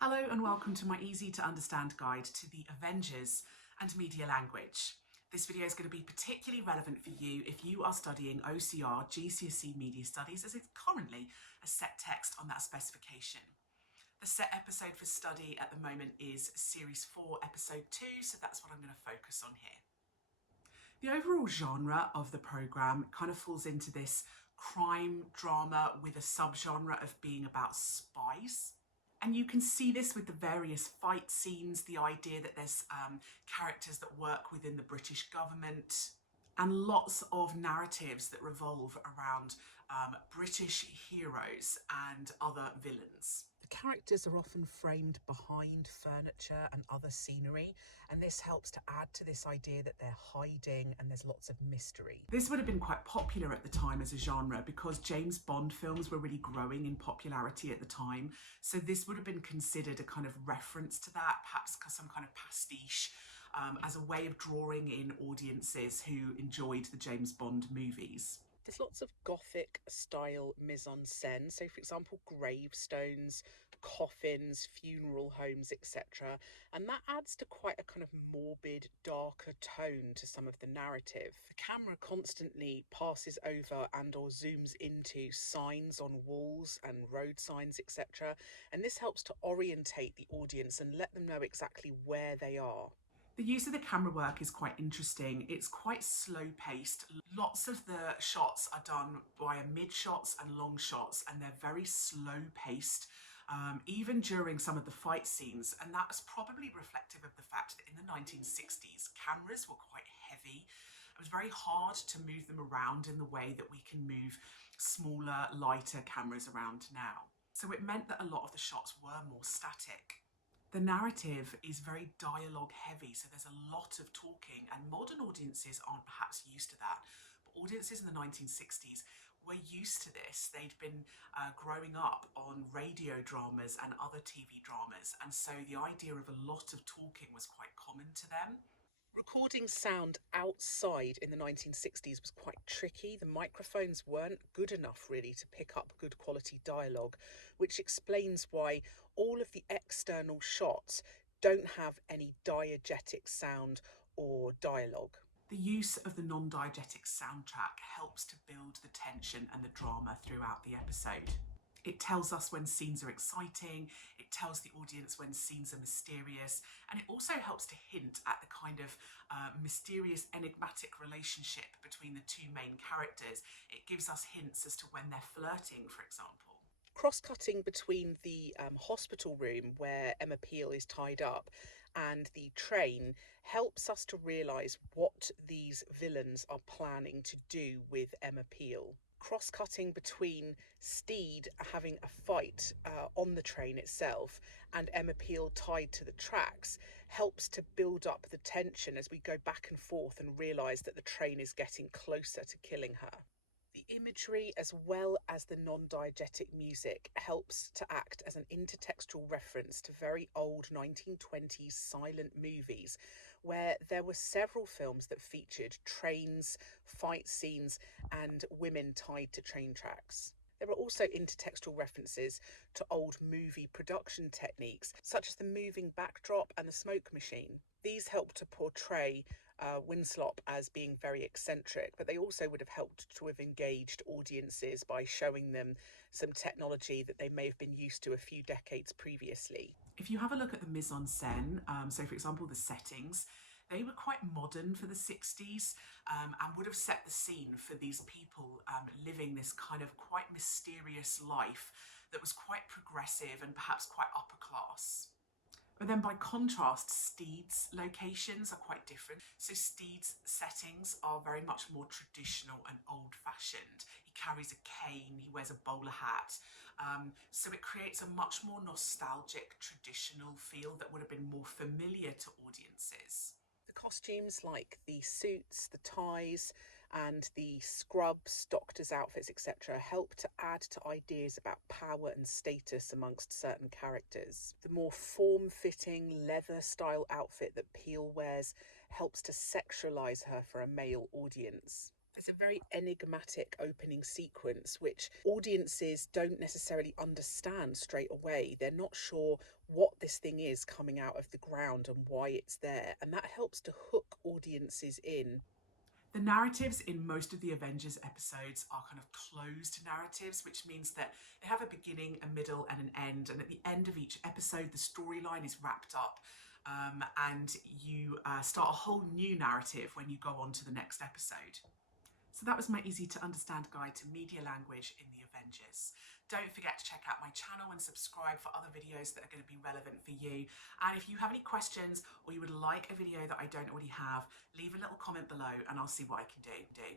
Hello and welcome to my easy to understand guide to the Avengers and media language. This video is going to be particularly relevant for you if you are studying OCR GCSE Media Studies, as it's currently a set text on that specification. The set episode for study at the moment is Series 4, Episode 2, so that's what I'm going to focus on here. The overall genre of the programme kind of falls into this crime drama with a subgenre of being about spies. And you can see this with the various fight scenes, the idea that there's characters that work within the British government, and lots of narratives that revolve around British heroes and other villains. The characters are often framed behind furniture and other scenery, and this helps to add to this idea that they're hiding and there's lots of mystery. This would have been quite popular at the time as a genre because James Bond films were really growing in popularity at the time, so this would have been considered a kind of reference to that, perhaps some kind of pastiche, as a way of drawing in audiences who enjoyed the James Bond movies. There's lots of Gothic style mise-en-scène, so for example gravestones, coffins, funeral homes, etc. And that adds to quite a kind of morbid, darker tone to some of the narrative. The camera constantly passes over and or zooms into signs on walls and road signs, etc. And this helps to orientate the audience and let them know exactly where they are. The use of the camera work is quite interesting. It's quite slow paced. Lots of the shots are done via mid shots and long shots, and they're very slow paced, even during some of the fight scenes. And that's probably reflective of the fact that in the 1960s, cameras were quite heavy. It was very hard to move them around in the way that we can move smaller, lighter cameras around now. So it meant that a lot of the shots were more static. The narrative is very dialogue heavy, so there's a lot of talking, and modern audiences aren't perhaps used to that. But audiences in the 1960s were used to this. They'd been growing up on radio dramas and other TV dramas, and so the idea of a lot of talking was quite common to them. Recording sound outside in the 1960s was quite tricky. The microphones weren't good enough really to pick up good quality dialogue, which explains why all of the external shots don't have any diegetic sound or dialogue. The use of the non-diegetic soundtrack helps to build the tension and the drama throughout the episode. It tells us when scenes are exciting, it tells the audience when scenes are mysterious, and it also helps to hint at the kind of mysterious, enigmatic relationship between the two main characters. It gives us hints as to when they're flirting, for example. Cross-cutting between the hospital room where Emma Peel is tied up and the train helps us to realise what these villains are planning to do with Emma Peel. Cross-cutting between Steed having a fight on the train itself and Emma Peel tied to the tracks helps to build up the tension as we go back and forth and realise that the train is getting closer to killing her. The imagery as well as the non-diegetic music helps to act as an intertextual reference to very old 1920s silent movies where there were several films that featured trains, fight scenes and women tied to train tracks. There are also intertextual references to old movie production techniques such as the moving backdrop and the smoke machine. These help to portray Winslop as being very eccentric, but they also would have helped to have engaged audiences by showing them some technology that they may have been used to a few decades previously. If you have a look at the mise-en-scène, so for example the settings, they were quite modern for the 60s and would have set the scene for these people living this kind of quite mysterious life that was quite progressive and perhaps quite upper class. But then by contrast, Steed's locations are quite different. So Steed's settings are very much more traditional and old-fashioned. He carries a cane, he wears a bowler hat. So it creates a much more nostalgic, traditional feel that would have been more familiar to audiences. The costumes like the suits, the ties, and the scrubs, doctors' outfits, etc., help to add to ideas about power and status amongst certain characters. The more form-fitting leather-style outfit that Peel wears helps to sexualise her for a male audience. There's a very enigmatic opening sequence which audiences don't necessarily understand straight away. They're not sure what this thing is coming out of the ground and why it's there, and that helps to hook audiences in. The narratives in most of the Avengers episodes are kind of closed narratives, which means that they have a beginning, a middle, and an end. And at the end of each episode, the storyline is wrapped up, and you start a whole new narrative when you go on to the next episode. So that was my easy to understand guide to media language in the Avengers. Don't forget to check out my channel and subscribe for other videos that are going to be relevant for you. And if you have any questions or you would like a video that I don't already have, leave a little comment below and I'll see what I can do.